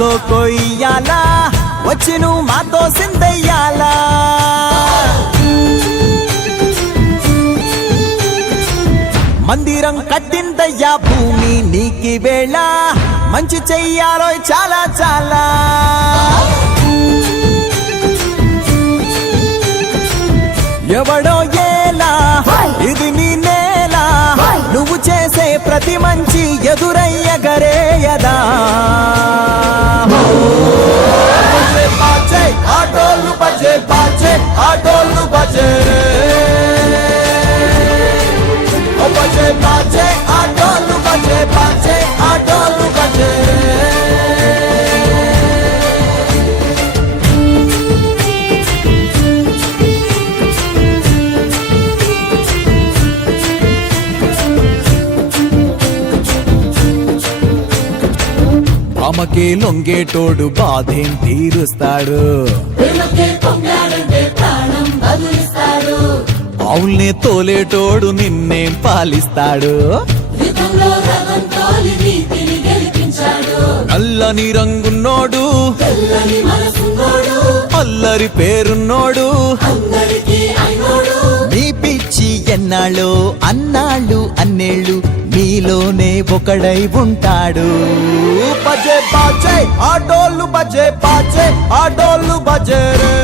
మాతో కొయ్యాలా వచ్చి నువ్వు మాతో సిందయ్యాలా మందిరం కట్టిందయ్యా భూమి నీకి వేళ మంచి చెయ్యాలో చాలా చాలా ఎవడో ఏలా ఇది నీ నేల నువ్వు చేసే ప్రతి మంచి ఎదురయ్యగరేయదా ఆటోలు బజే బాజే ఆటోలు బజే బజే బాజే ఆటోలు బజే బాజే ఆటోలు బజే ఆమెకే లొంగేటోడు బాధేం తీరుస్తాడు ఆవుల్నే తోలేటోడు నిన్నేం పాలిస్తాడు నల్లని రంగున్నోడు అల్లరి పేరున్నోడు నీ పిచ్చి ఎన్నాళ్ళు అన్నాళ్ళు అన్నేళ్ళు మీలోనే ఒకడై ఉంటాడు బజే బాజే ఆటోలు బజే బాజే ఆటోలు బజే రే